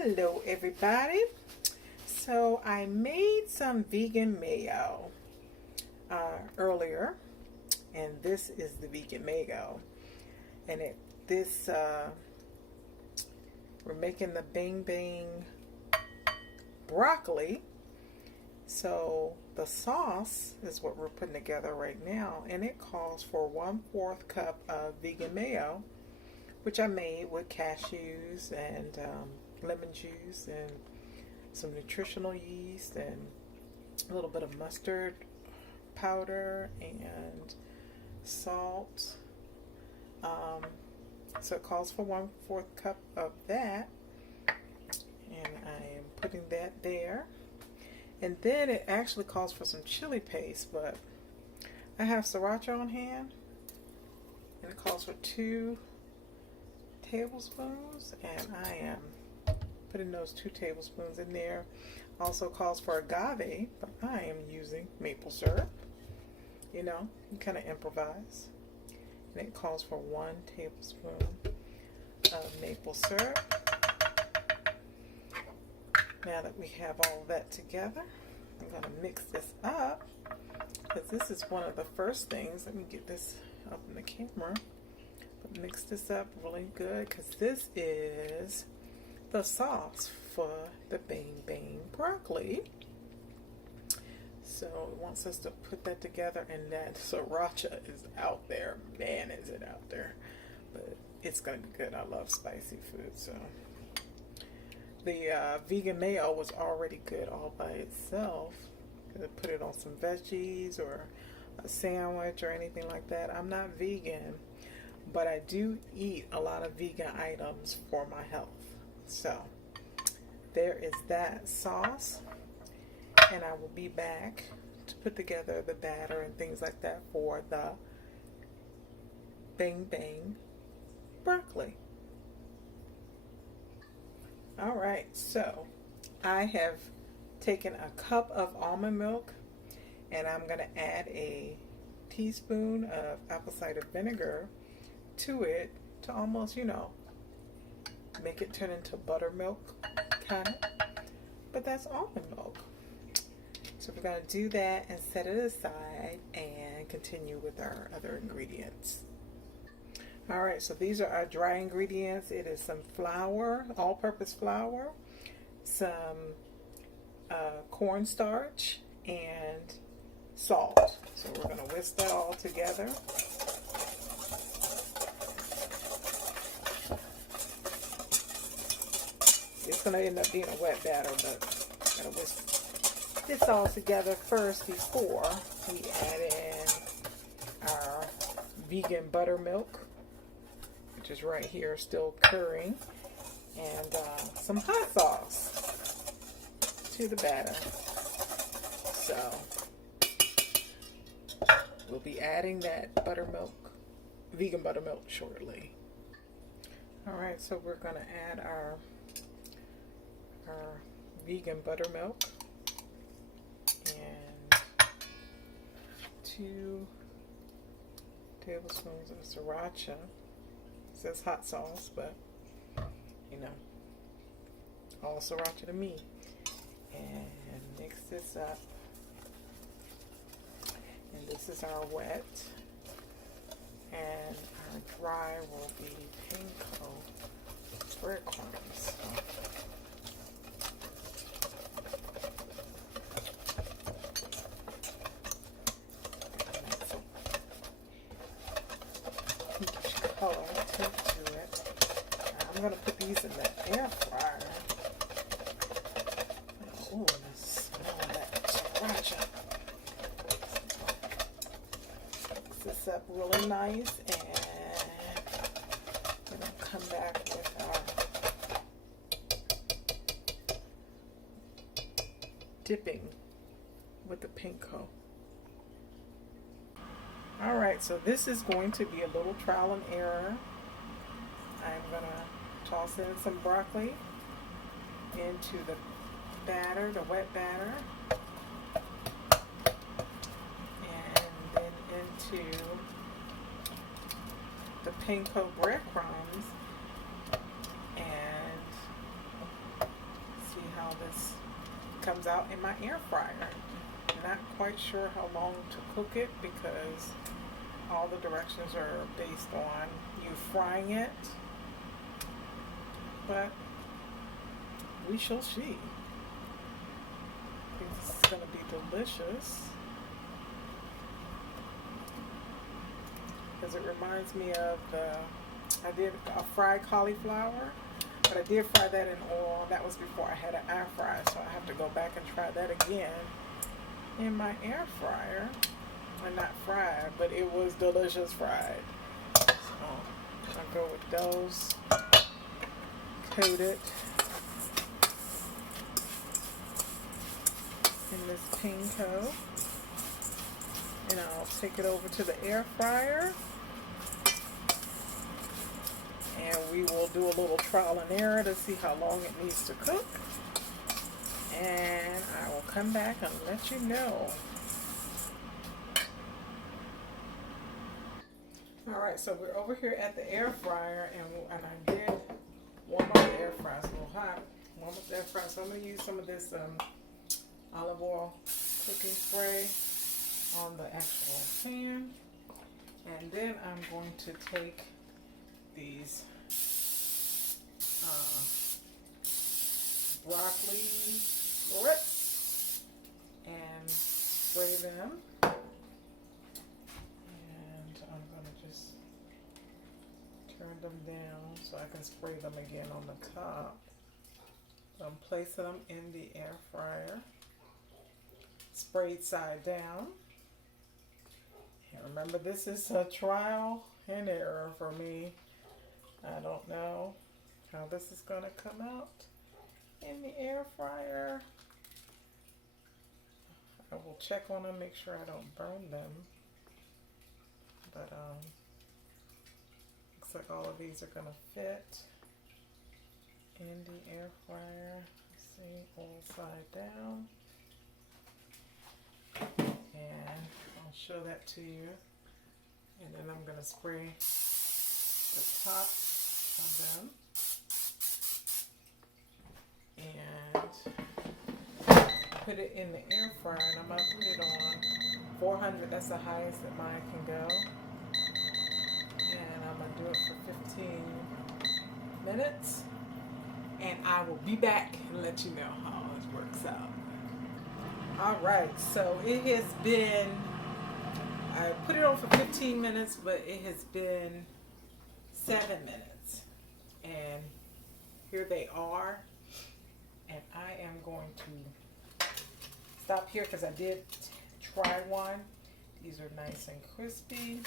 Hello everybody. So I made some vegan mayo earlier, and this is the vegan mayo, and we're making the bang bang broccoli. So the sauce is what we're putting together right now, and it calls for 1/4 cup of vegan mayo, which I made with cashews and lemon juice and some nutritional yeast and a little bit of mustard powder and salt. So it calls for 1/4 cup of that, and I am putting that there. And then it actually calls for some chili paste, but I have sriracha on hand, and it calls for 2 tablespoons, and I am putting those 2 tablespoons in there. Also calls for agave, but I am using maple syrup. You know, you kind of improvise. And it calls for 1 tablespoon of maple syrup. Now that we have all of that together, I'm going to mix this up, because this is one of the first things. Let me get this up in the camera. But mix this up really good, because this is the sauce for the bang bang broccoli. So it wants us to put that together, and that sriracha is out there. Man, is it out there. But it's going to be good. I love spicy food, so. The vegan mayo was already good all by itself. Could put it on some veggies or a sandwich or anything like that. I'm not vegan, but I do eat a lot of vegan items for my health. So there is that sauce, and I will be back to put together the batter and things like that for the bang bang broccoli. Alright, so I have taken a cup of almond milk, and I'm going to add a teaspoon of apple cider vinegar to it to almost, make it turn into buttermilk kind of. But that's almond milk. So we're going to do that and set it aside and continue with our other ingredients. Alright, so these are our dry ingredients. It is some flour, all-purpose flour, some cornstarch, and salt. So we're going to whisk that all together. It's going to end up being a wet batter, but I'm going to whisk this all together first before we add in our vegan buttermilk, which is right here still curring, and some hot sauce to the batter. So we'll be adding that vegan buttermilk shortly. Alright, so we're going to add our vegan buttermilk and 2 tablespoons of sriracha. It says hot sauce, but all sriracha to me. And mix this up. And this is our wet. And our dry will be Panko breadcrumbs. Color to it. I'm going to put these in the air fryer. Oh, smell that sriracha. Mix this up really nice, and then I'll come back with our dipping with the Panko. Alright, so this is going to be a little trial and error. I'm going to toss in some broccoli into the batter, the wet batter, and then into the Panko breadcrumbs, and how this comes out in my air fryer. Not quite sure how long to cook it because all the directions are based on you frying it, but we shall see. I think this is going to be delicious because it reminds me of I did a fried cauliflower, but I did fry that in oil. That was before I had an air fryer, so I have to go back and try that again in my air fryer. Well, not fried, but it was delicious fried. So I'll go with those, coat it in this Panko, and I'll take it over to the air fryer, and we will do a little trial and error to see how long it needs to cook, and I will come back and let you know. Alright, so we're over here at the air fryer, and I did warm up the air fryer. It's a little hot. Warm up the air fryer. So I'm going to use some of this olive oil cooking spray on the actual pan. And then I'm going to take these broccoli florets and spray them. Turn them down so I can spray them again on the top. I'm placing them in the air fryer, sprayed side down. And remember, this is a trial and error for me. I don't know how this is going to come out in the air fryer. I will check on them, make sure I don't burn them. But looks like all of these are going to fit in the air fryer. Let's see, all side down. And I'll show that to you. And then I'm going to spray the top of them. And put it in the air fryer. And I'm going to put it on 400. That's the highest that mine can go. And I'm going to do it for 15 minutes. And I will be back and let you know how it works out. Alright, so it has been, I put it on for 15 minutes, but it has been 7 minutes. And here they are. And I am going to stop here because I did try one. These are nice and crispy.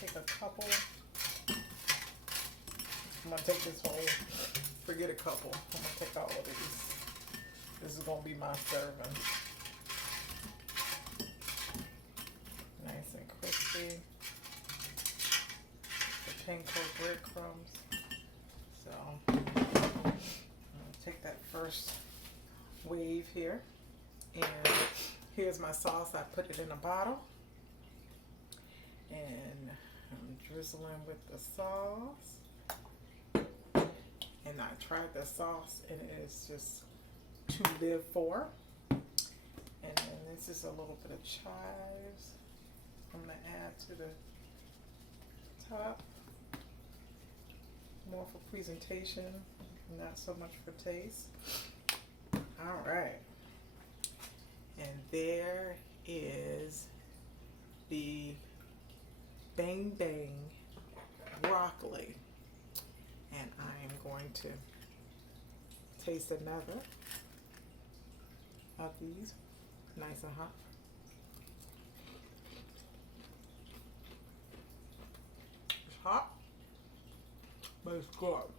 Take a couple. I'm going to take this whole, forget a couple. I'm going to take all of these. This is going to be my serving. Nice and crispy. The Panko breadcrumbs. So, I'm going to take that first wave here. And here's my sauce. I put it in a bottle. And I'm drizzling with the sauce. And I tried the sauce and it is just to live for. And then this is a little bit of chives I'm going to add to the top. More for presentation, not so much for taste. Alright. And there is the Bang Bang broccoli. And I am going to taste another of these, nice and hot. It's hot, but it's good.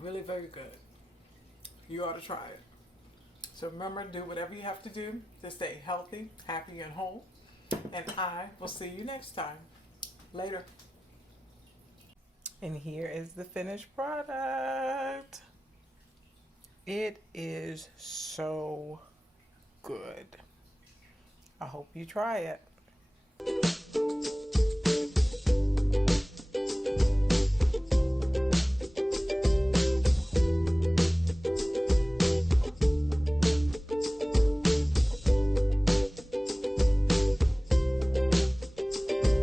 Really very good. You ought to try it. So remember, do whatever you have to do to stay healthy, happy, and whole. And I will see you next time. Later. And here is the finished product. It is so good. I hope you try it.